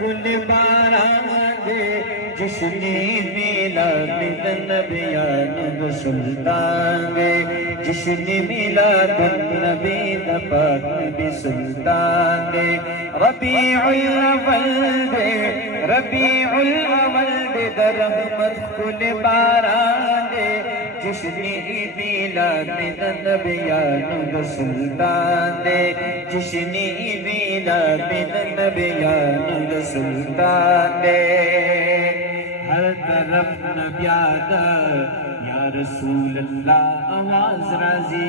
कुल बारां दे जिसने मिलाद नबियान सुल्तान दे जिसने मिलाद नबी पाक नबी सुल्तान दे रबीउल अव्वल दे रबीउल अव्वल दे रहमत कुल बारां दे जिसने मिलाद नबियान सुल्तान दे जिसने मिलाद नबियान सुल्तान दे हर तरफ नबियादा या रसूल अल्लाह आवाज राजी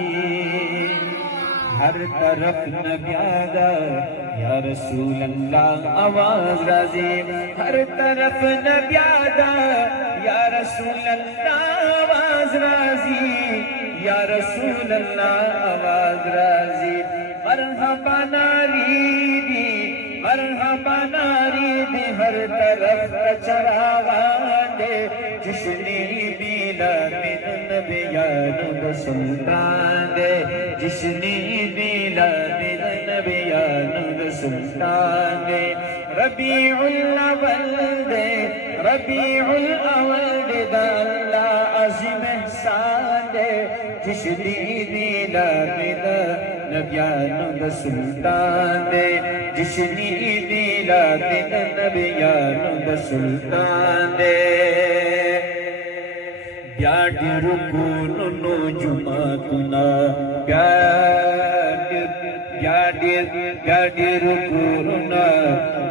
हर तरफ नबियादा या रसूल अल्लाह आवाज राजी हर तरफ नबियादा या रसूल अल्लाह आवाज राजी या रसूल अल्लाह आवाज राजी मरहबा नारी दी हर तरफ चरावांदे जिसने मिलाद नबियान सुल्तान दे जिसने मिलाद नबियान सुल्तान दे रबीउल अव्वल दे अल्लाह अज़ीम एहसान दे जिसने मिलाद नबियान सुल्तान दे जिसने मिलाद नबियान सुल्तान दे ब्याडी रुकुन नो जुमातुना ब्याडी रुकुन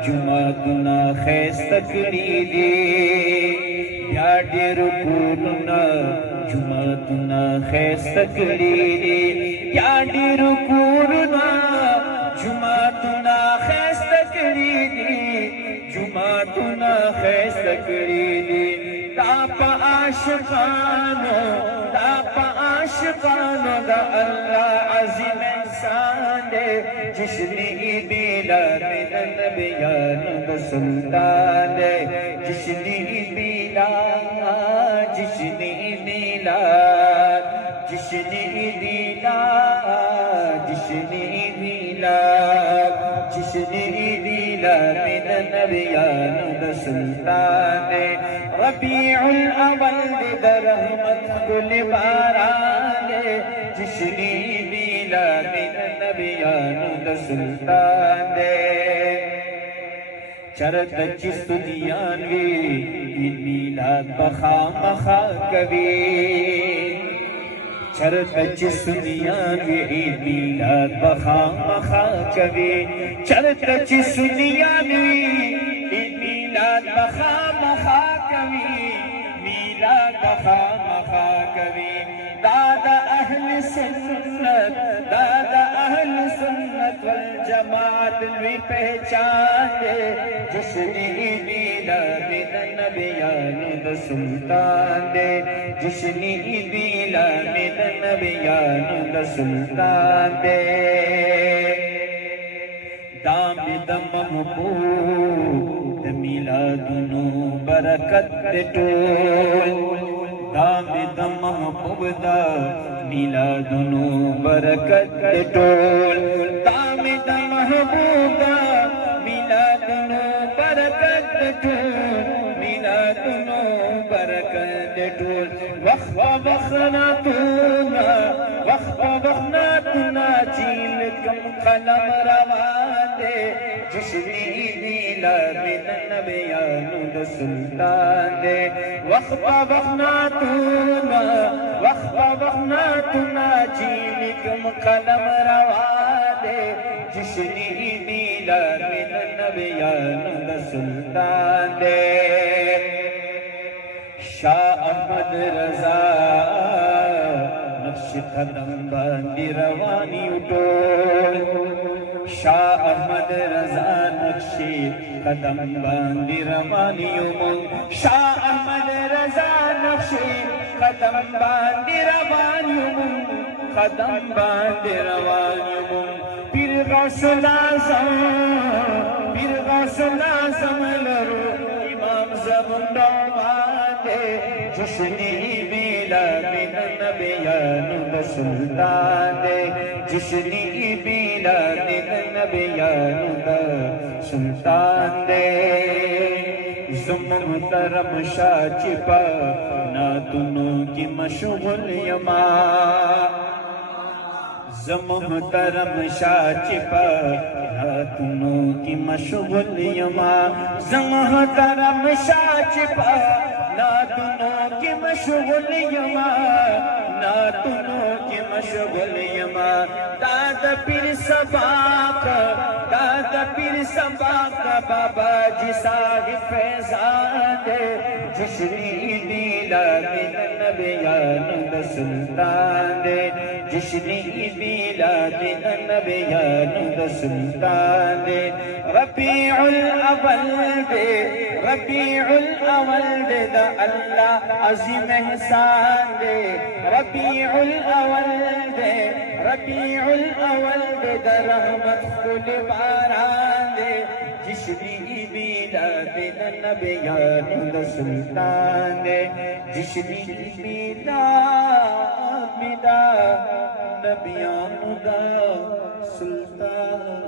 जुमातुना खैस्तकड़ी दे ब्याडी रुकुन जुमातुना खैस्तकड़ी दे ब्याडी रुकुन जुमातुना खैस्तकड़ी दे जुमातुना खैस्तकड़ी दे ताप आशिकानो दा अल्लाह अज़ीम एहसान दे जिसने मिलाद नबियान सुल्तान दे जिसने मिलाद नबियान सुल्तान दे रबीउल अव्वल दे रहमत कुल बारां दे जिसने मिलाद नबियान सुल्तान दे चरत चिस्तुदियान वे मिलाद बखामखा कवी चरत चिस्तुदियान वे मिलाद बखामखा कवी चरत चिस्तुदियान वे मिलाद बखामखा कवी मिलाद बखामखा कवी दादा अहल सुन्नत वल जमात भी पहचान दे जिसने मिलाद नबियान सुल्तान दे जिसने मिलाद नबियान सुल्तान दे दाम दम महबूब मिलादुनो बरकत टोल दाम दम महबूब दा मिलादुनो बरकत टोल दाम दम महबूब दा मिलादुनो बरकत टोल मिलादुनो बरकत टोल वखना तुना चील कम कलम रवान दे जिसने मिलाद नबियान सुल्तान दे वखना तुना चील कम कलम रवान दे जिसने मिलाद नबियान सुल्तान दे शाह अहमद रजा नक्श कदम बांधी रवानी उठोल शाह अहमद रजा नक्शे कदम बांधी रवानी उमंग शाह अहमद रजा नक्शे कदम बांधी रवानी उमंग कदम बांधी रवानी उमंग पीर गौसल आज़म लरो इमाम ज़बंदा जिसने मिलाद नबियानु दा सुल्तान दे जश्नी मिलाद नबियानु दा सुल्तान दे मुहतरम शाह चिपा ना तुनों की मशगुल यमा मुहतरम शाह चिपा ना तुनों की मशगुल यमा मुहतरम शाह चिपा ना तुनों की मशगुल यमा ना तुनों की मशगुल यमा दादा पीर सबाक दादा पीर सबाक बाबा जी साहिब फैजान जश्नी मिलाद नबियानु दा सुल्तान दे जश्नी मिलाद नबियानु दा सुल्तान दे रबीउल अव्वल दे रबीउल अव्वल दे दा अल्लाह अज़ीम एहसान दे रबीउल अव्वल दे रबीउल अव्वल दे दा रहमत कुल बारान दे जश्नी मिलाद नबियानु दा सुल्तान दे जश्नी मिलाद नबियानु दा सुल्तान